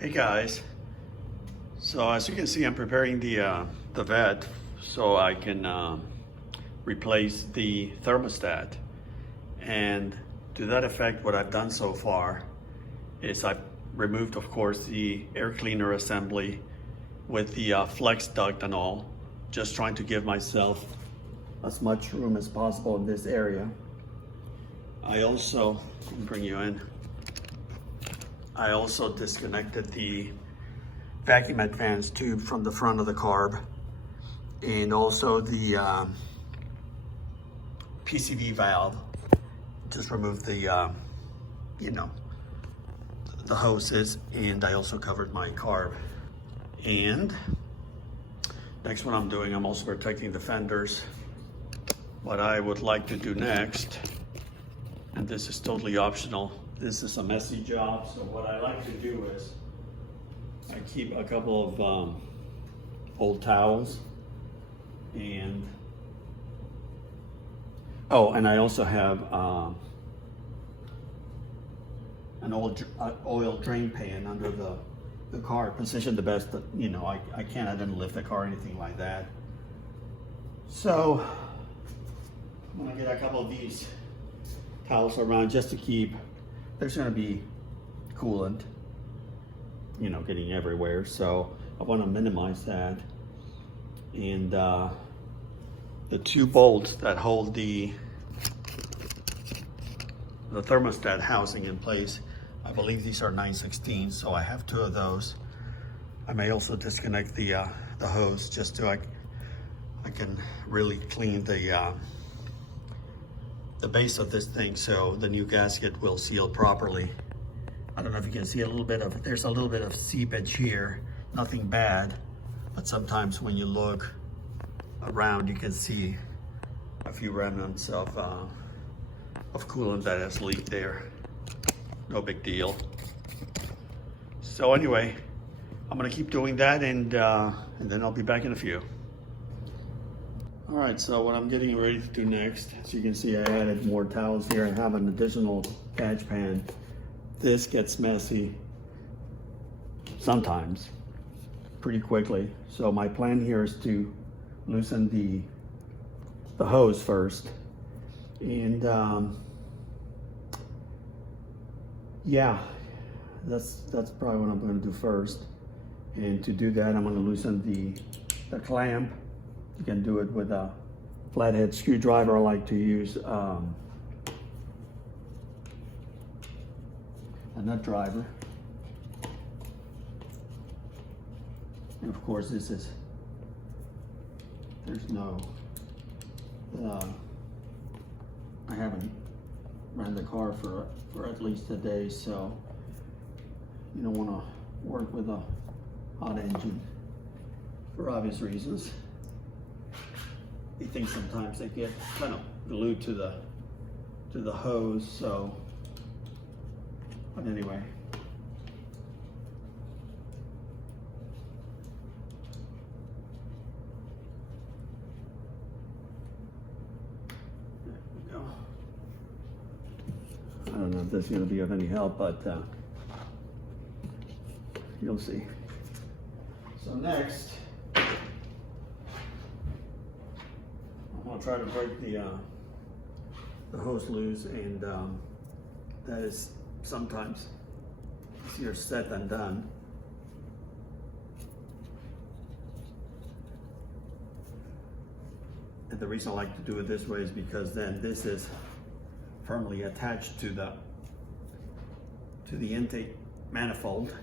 Hey guys, so as you can see, I'm preparing the vent so I can replace the thermostat. And to that effect, what I've done so far is I've removed, of course, the air cleaner assembly with the flex duct and all, just trying to give myself as much room as possible in this area. I also, let me bring you in. I also disconnected the vacuum advance tube from the front of the carb, and also the PCV valve. Just removed the, the hoses, and I also covered my carb. And next, what I'm doing, I'm also protecting the fenders. What I would like to do next, and this is totally optional, this is a messy job, so what I like to do is I keep a couple of old towels, and and I also have an old oil drain pan under the car, positioned the best that, I didn't lift the car or anything like that. So I'm gonna get a couple of these towels around just to keep, there's gonna be coolant, getting everywhere. So I wanna minimize that. And the two bolts that hold the thermostat housing in place, I believe these are 9/16, so I have two of those. I may also disconnect the hose just so I can really clean the base of this thing so the new gasket will seal properly. I don't know if you can see there's a little bit of seepage here, nothing bad, but sometimes when you look around you can see a few remnants of coolant that has leaked there. No big deal. So anyway, I'm gonna keep doing that, and then I'll be back in a few. All right, so what I'm getting ready to do next, as you can see, I added more towels here. I have an additional catch pan. This gets messy sometimes pretty quickly. So my plan here is to loosen the hose first. And yeah, that's probably what I'm gonna do first. And to do that, I'm gonna loosen the clamp. You can do it with a flathead screwdriver. I like to use a nut driver. And of course, there's no, I haven't ran the car for at least a day, so you don't want to work with a hot engine for obvious reasons. You think sometimes they get kind of glued to the hose, so, but anyway. There we go. I don't know if this is going to be of any help, but you'll see. So next, I'm gonna try to break the hose loose, and that is sometimes easier said than done. And the reason I like to do it this way is because then this is firmly attached to the intake manifold.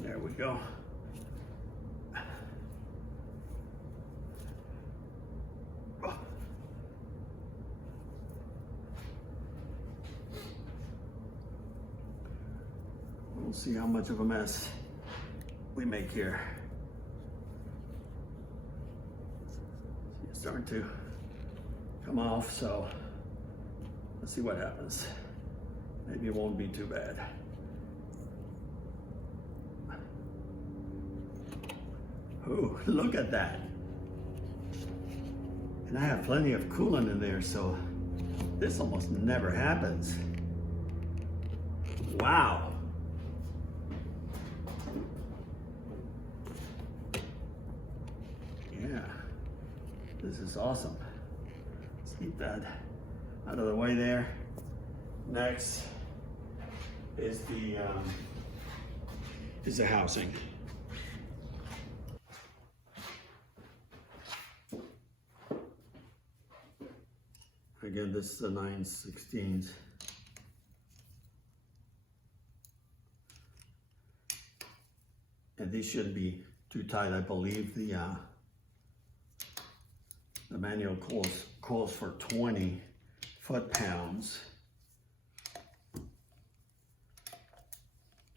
There we go. We'll see how much of a mess we make here. It's starting to come off, so let's see what happens. Maybe it won't be too bad. Oh, look at that. And I have plenty of coolant in there, so this almost never happens. Wow. Yeah, this is awesome. Let's keep that out of the way there. Next is the housing. Again, this is the 9/16. And these shouldn't be too tight. I believe the manual calls for 20 foot-pounds.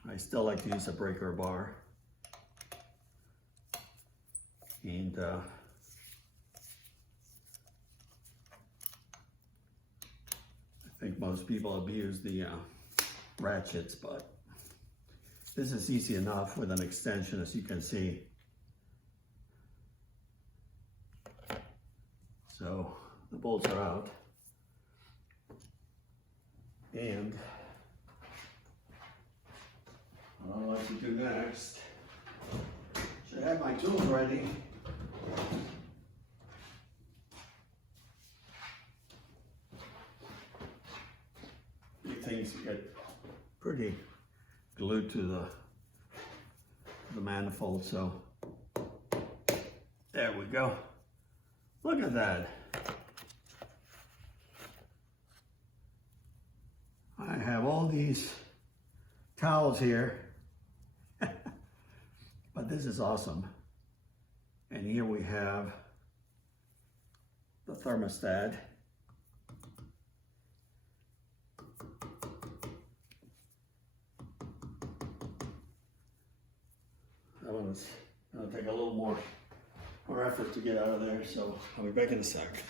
I still like to use a breaker bar. And I think most people abuse the ratchets, but this is easy enough with an extension, as you can see. So the bolts are out. And what I'd like to do next, should have my tools ready. These things get pretty glued to the manifold, so there we go. Look at that. I have all these towels here, but this is awesome. And here we have the thermostat. That one's gonna take a little more effort to get out of there, so I'll be back in a sec.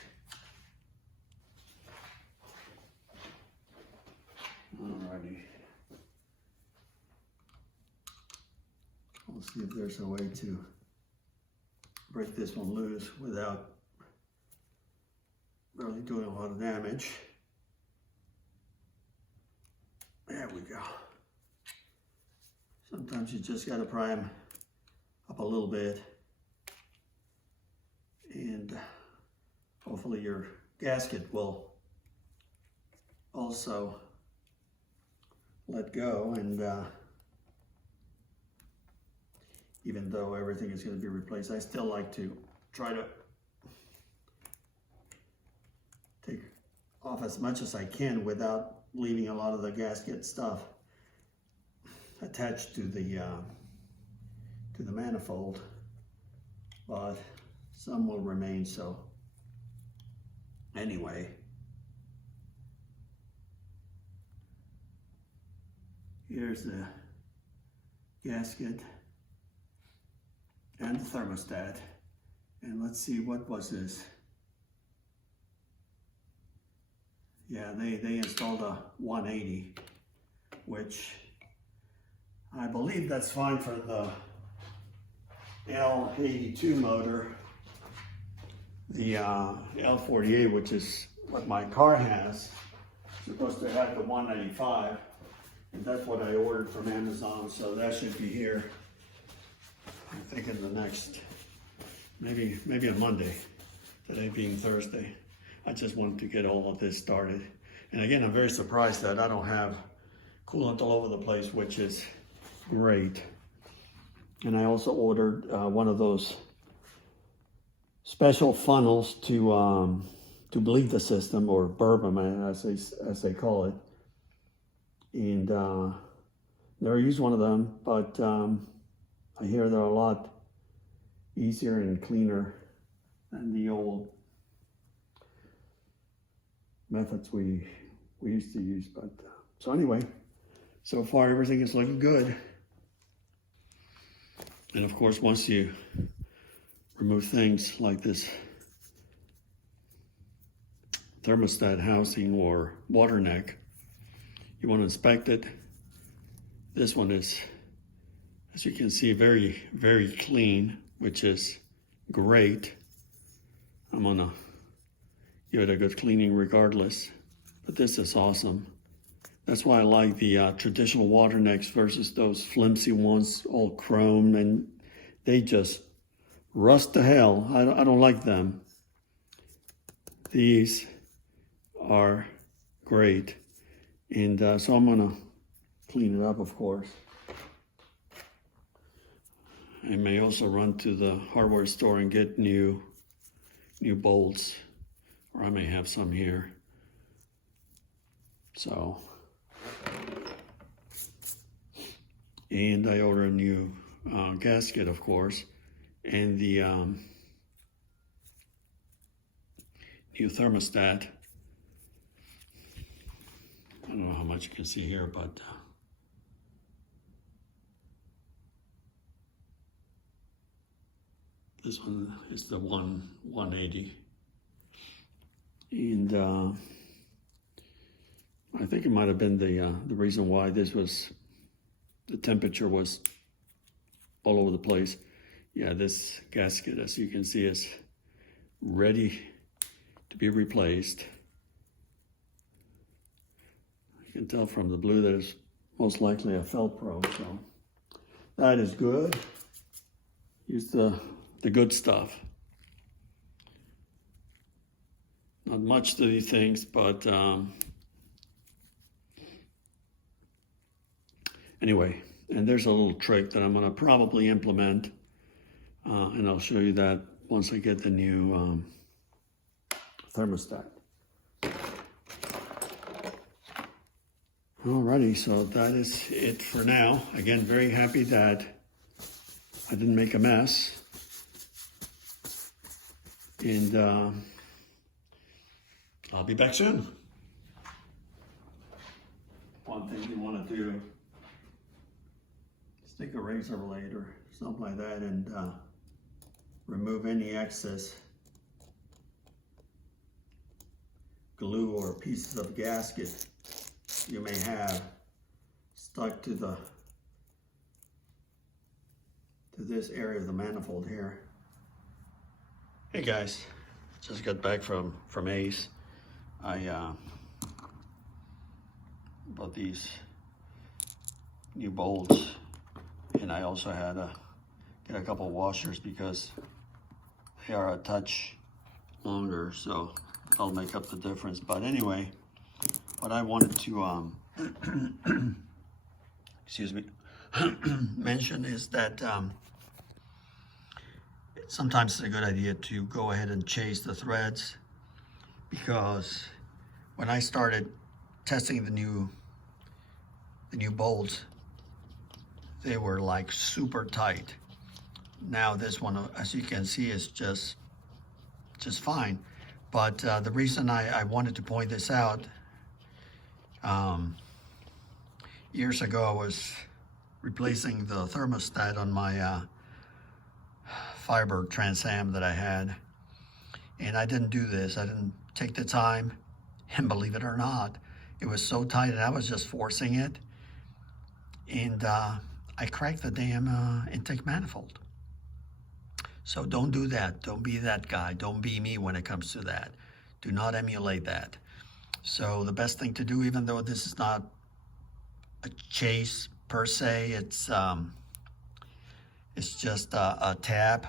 Alrighty. We'll see if there's a way to break this one loose without really doing a lot of damage. There we go. Sometimes you just gotta pry them up a little bit, and hopefully your gasket will also let go. And even though everything is going to be replaced, I still like to try to take off as much as I can without leaving a lot of the gasket stuff attached to the manifold, but some will remain. So anyway, here's the gasket and the thermostat, and let's see, what was this? Yeah, they installed a 180, which I believe that's fine for the L82 motor. The L48, which is what my car has, supposed to have the 195, and that's what I ordered from Amazon, so that should be here, I think, in the next, maybe on Monday, today being Thursday. I just wanted to get all of this started. And again, I'm very surprised that I don't have coolant all over the place, which is great. And I also ordered one of those special funnels to bleed the system, or burp them, as they call it. And never used one of them, but I hear they're a lot easier and cleaner than the old methods we used to use. But so anyway, so far everything is looking good. And of course, once you remove things like this thermostat housing or water neck, you want to inspect it. This one is, as you can see, very, very clean, which is great. I'm gonna give it a good cleaning regardless, but this is awesome. That's why I like the traditional water necks versus those flimsy ones, all chrome, and they just rust to hell. I don't like them. These are great. And so I'm gonna clean it up, of course. I may also run to the hardware store and get new bolts, or I may have some here. So, and I order a new gasket, of course, and the new thermostat. I don't know how much you can see here, but this one is the 180, and I think it might have been the reason why the temperature was all over the place. Yeah, this gasket, as you can see, is ready to be replaced. You can tell from the blue that it's most likely a Felpro, so that is good. Use the good stuff. Not much to these things, but anyway, and there's a little trick that I'm gonna probably implement, and I'll show you that once I get the new thermostat. Alrighty, so that is it for now. Again, very happy that I didn't make a mess. And I'll be back soon. One thing you want to do, stick a razor blade or something like that and remove any excess glue or pieces of gasket you may have stuck to this area of the manifold here. Hey guys, just got back from Ace. I bought these new bolts, and I also had to get a couple washers because they are a touch longer, so that'll make up the difference. But anyway, what I wanted to excuse me mention is that sometimes it's a good idea to go ahead and chase the threads, because when I started testing the new bolts, they were like super tight. Now this one, as you can see, is just fine. But the reason I wanted to point this out, years ago I was replacing the thermostat on my Firebird Trans Am that I had, and I didn't do this. I didn't take the time, and believe it or not, it was so tight and I was just forcing it, and I cracked the damn intake manifold. So don't do that. Don't be that guy. Don't be me when it comes to that. Do not emulate that. So the best thing to do, even though this is not a chase per se, it's just a tab.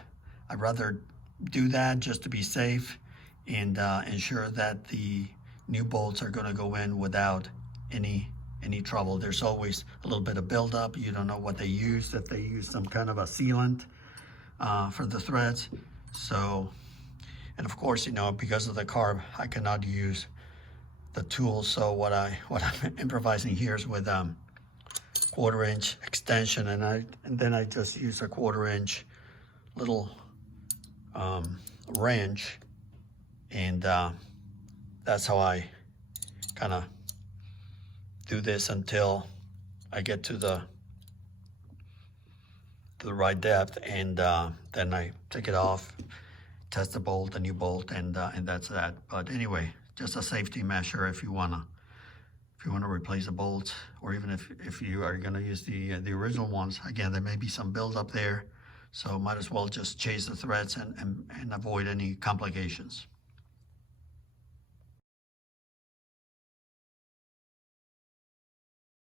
I'd rather do that just to be safe and ensure that the new bolts are going to go in without any trouble. There's always a little bit of buildup. You don't know what they use, if they use some kind of a sealant for the threads. So, and of course, you know, because of the carb, I cannot use the tool. So what I'm improvising here is with 1/4 inch extension, and then I just use a 1/4 inch little wrench, and that's how I kind of do this until I get to the right depth, and then I take it off, test the bolt, the new bolt, and that's that. But anyway, just a safety measure if you wanna replace the bolts, or even if you are gonna use the original ones. Again, there may be some buildup there, so might as well just chase the threads and avoid any complications.